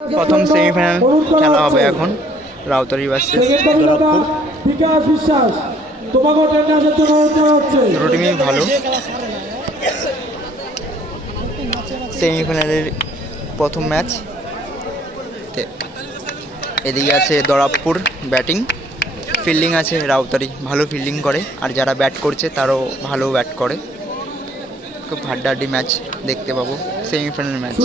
প্রথম সেমিফাইনাল খেলা হবে এখন, রাউতারি ভার্সেস দুটো ভালো। সেমিফাইনালের প্রথম ম্যাচ এদিকে আছে দরাবপুর ব্যাটিং ফিল্ডিং আছে রাউতারি, ভালো ফিল্ডিং করে। আর যারা ব্যাট করছে, তারাও ভালো ব্যাট করে। খুব হাড্ডাহাড্ডি ম্যাচ দেখতে পাবো, সেমিফাইনাল ম্যাচ।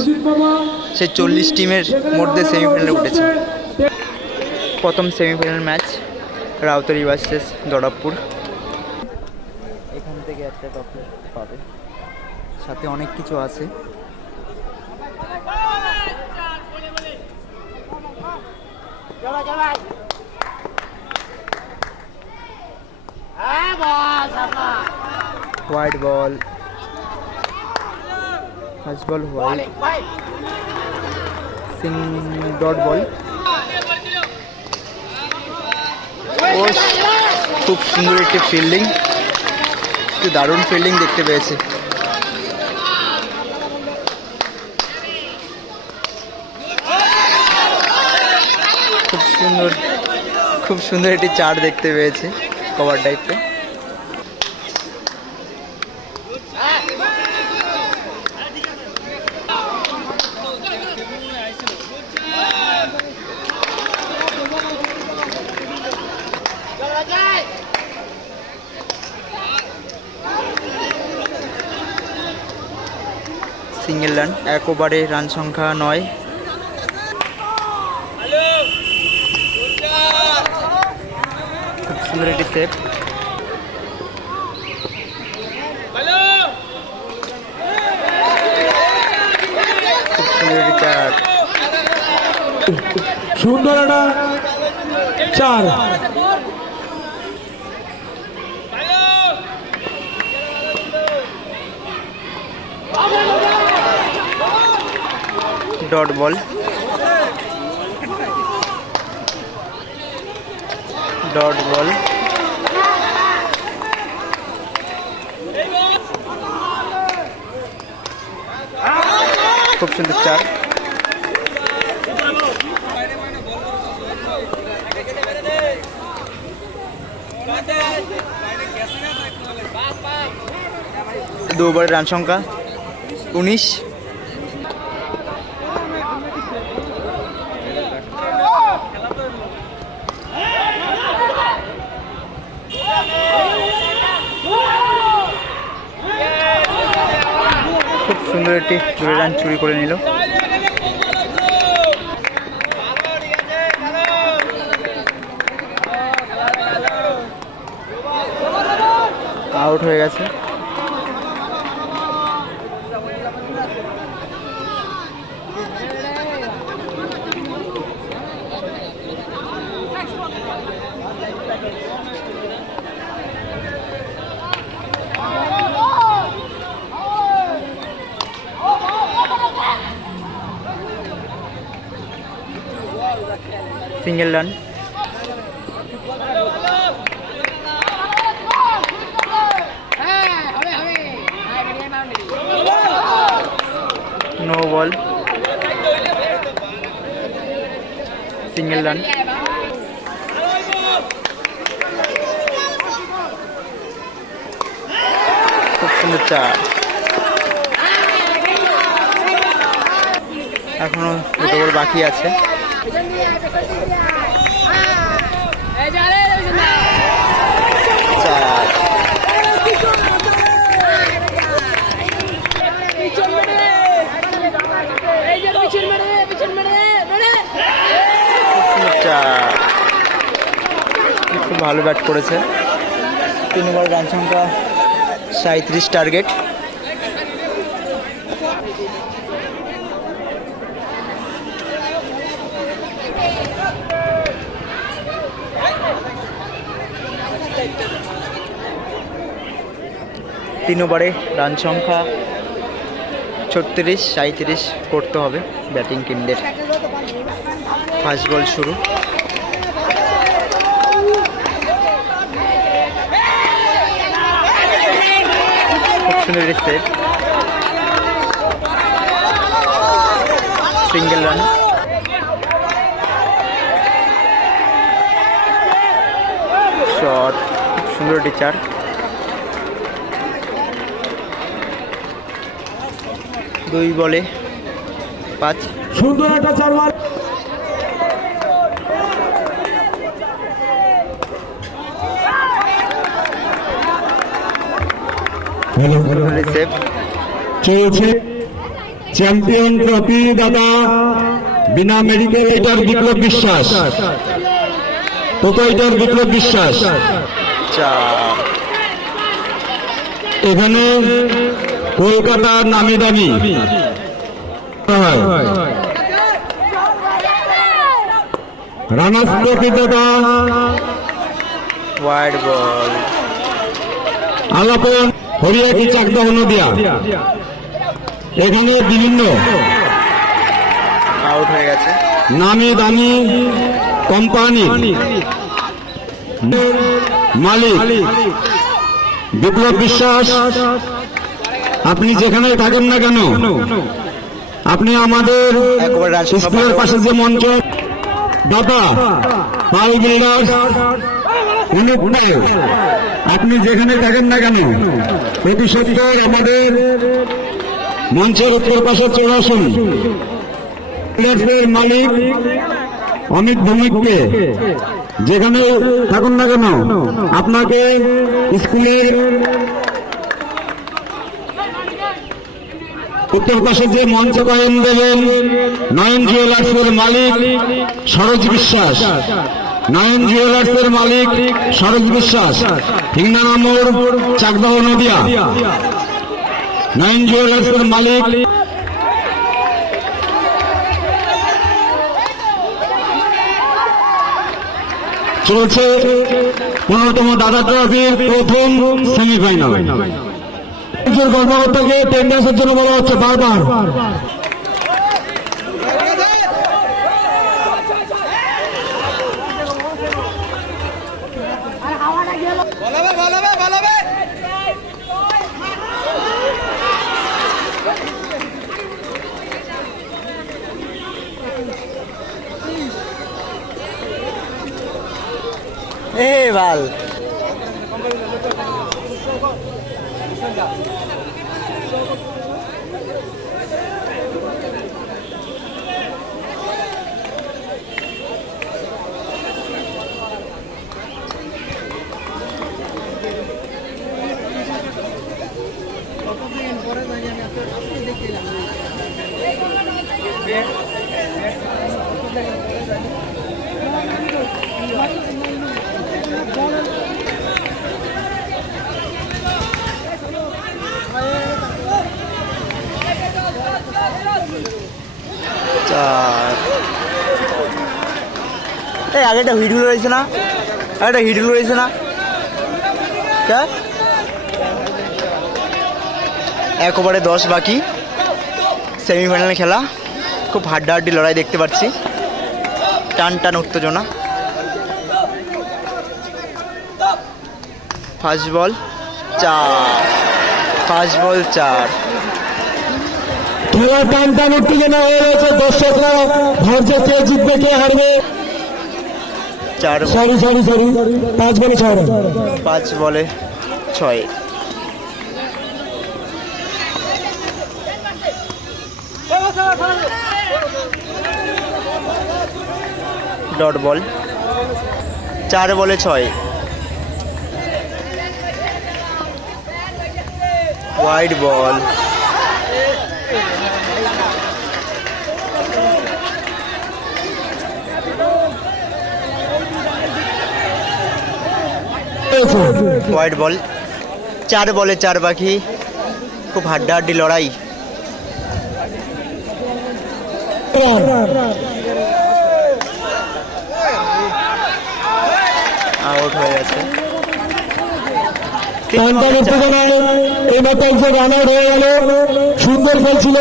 সে চল্লিশ টিমের মধ্যে সেমিফাইনালে উঠেছে। প্রথম semifinal match, Rautari versus Darabpur এখান থেকে একটা ট্রফি পাবে। সাথে অনেক কিছু আছে। White ball first ball white Singh dot ball ও খুব সুন্দর একটি ফিল্ডিং একটি দারুণ ফিল্ডিং দেখতে পেয়েছি। খুব সুন্দর খুব সুন্দর একটি চার দেখতে পেয়েছি কভার টাইপে সিঙ্গেল রান এক রান সংখ্যা নয়। খুব সুন্দর একটি সেভ। সুন্দর একটি চার সুন্দর একটা চার ডট বল। Dot ball. খুব সুন্দর চার। দু ওভারের রান সংখ্যা উনিশ খুব সুন্দর একটি জোরে রান চুরি করে নিল। আউট হয়ে গেছে। Single run. No ball single run খুব সুন্দর এখনও দুটো বল বাকি আছে। খুব ভালো ব্যাট করেছে। তিন ওভার রান সংখ্যা সাঁত্রিশ টার্গেট তিন ওভারে রান সংখ্যা ছত্রিশ সাঁত্রিশ করতে হবে ব্যাটিং টিমদের। ফার্স্ট বল শুরু। সুন্দর সিঙ্গেল রান। শট। সুন্দর টিচার দুই বলে পাঁচ। সুন্দর একটা চার মার চলছে চ্যাম্পিয়ন ট্রফি দাদা। বিনা মেডিকেল এটার বিপ্লব বিশ্বাস। এটার বিপ্লব বিশ্বাস। এখানে কলকাতার নামি দামি। রানার্স ট্রফি দাদা ওয়াইড বল আলাপন হরিয়াকি চাকদহ নদিয়া। এখানে বিভিন্ন আউট হয়ে গেছে। নামি দামি কোম্পানি মালিক বিপ্লব বিশ্বাস আপনি যেখানে থাকেন না কেন? আপনি আমাদের স্কুলের পাশে যে মঞ্চ দাদা পাল পাল আপনি যেখানে থাকেন না কেন? প্রতি সপ্তাহ আমাদের মঞ্চের উত্তর পাশে চলে আসুন। মালিক অমিত ভৌমিককে। যেখানে থাকুন না কেন? আপনাকে স্কুলের উত্তর যে মঞ্চ কয়েন দেবেন নয়ন জুয়েলার্সের মালিক সরোজ বিশ্বাস। নয়ন জুয়েলার্সের মালিক সরোজ বিশ্বাস। হিংনানামোর চাকদাহ নদিয়া। নয়ন জুয়েলার্সের মালিক চলছে পনেরোতম দাদা ট্রফির প্রথম সেমিফাইনাল। রাজ্যের কর্মকর্তাকে টেন্ডার্সের জন্য বলা হচ্ছে বারবার। এ বাল। Thank you. এই, আগে একটা হিডুল রয়েছে না? আগে একটা হিডুল রয়েছে না? এক ওভারে দশ বাকি। সেমিফাইনালে খেলা। খুব হাড্ডাহাড্ডি লড়াই দেখতে পাচ্ছি। টান টান উত্তেজনা। ফার্স্ট বল চার। ফার্স্ট বল চার। খেলা টান টান উত্তেজনা হয়ে গেছে দর্শকরা। ভাবছে কে জিতবে কে হারবে? চার সরি সরি সরি পাঁচ বলে ছয় রান। পাঁচ বলে ছয়। Dot ball. চার বলে ছয়। White ball. হোয়াইট বল চার বলে চার বাকি খুব হাড্ডাহাড্ডি লড়াই। আউট হয়ে গেছে। সুন্দর খেলছিল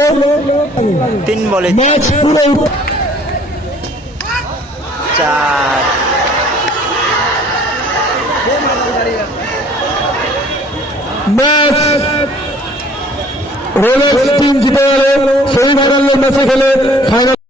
তিন বলে ম্যাচ পুরো চার। ম্যাচ। রোলেক্স টিম জিতে গেল। সেমিফাইনাল ম্যাচে খেলে ফাইনাল